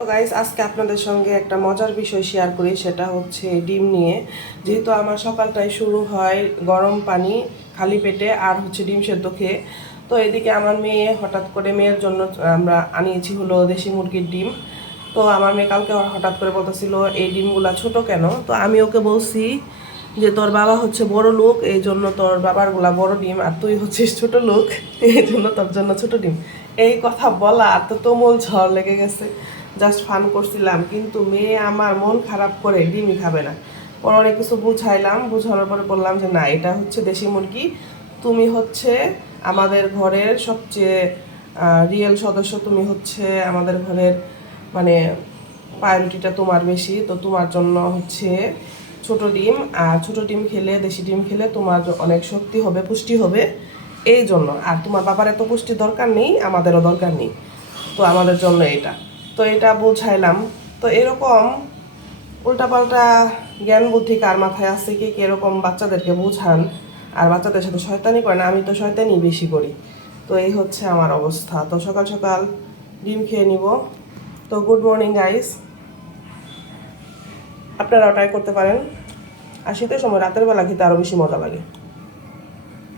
তো গাইস, আজকে আপনাদের সঙ্গে একটা মজার বিষয় শেয়ার করি, সেটা হচ্ছে ডিম নিয়ে। যেহেতু আমার সকালটাই শুরু হয় গরম পানি খালি পেটে আর হচ্ছে ডিম সেদ্ধ খেয়ে, তো এদিকে আমার মেয়ে হঠাৎ করে, মেয়ের জন্য আমরা আনিয়েছি হলো দেশি মুরগির ডিম। তো আমার মেয়ে কালকে হঠাৎ করে বলতেছিল এই ডিমগুলা ছোট কেন। তো আমি ওকে বলছি যে তোর বাবা হচ্ছে বড় লোক, এই জন্য তোর বাবারগুলা বড় ডিম, আর তুই হচ্ছিস ছোট লোক, এই জন্য তোর জন্য ছোট ডিম। এই কথা বলা আর তো তুমুল ঝড় লেগে গেছে। জাস্ট ফান করছিলাম, কিন্তু মেয়ে আমার মন খারাপ করে ডিমই খাবে না। পরে অনেক কিছু বুঝাইলাম, বুঝানোর পরে বললাম যে না, এটা হচ্ছে দেশি মুরগি, তুমি হচ্ছে আমাদের ঘরের সবচেয়ে রিয়েল সদস্য, তুমি হচ্ছে আমাদের ঘরের, মানে প্রায়োরিটিটা তোমার বেশি, তো তোমার জন্য হচ্ছে ছোট ডিম। আর ছোট ডিম খেলে, দেশি ডিম খেলে তোমার অনেক শক্তি হবে, পুষ্টি হবে, এই জন্য। আর তোমার বাবার এত পুষ্টি দরকার নেই, আমাদেরও দরকার নেই, তো আমাদের জন্য এটা। তো এটা বুঝাইলাম। তো এরকম উল্টাপাল্টা জ্ঞান বুদ্ধি কার মাথায় আছে, কি এরকম বাচ্চাদেরকে বুঝান আর বাচ্চাদের সাথে শয়তানি করেন। আমি তো শয়তানি বেশি করি। তো এই হচ্ছে আমার অবস্থা। তো সকাল সকাল ডিম খেয়ে নিব। তো গুড মর্নিং গাইস, আপনারাও ট্রাই করতে পারেন। আর শীতের সময় রাতের বেলা খেতে আরও বেশি মজা লাগে।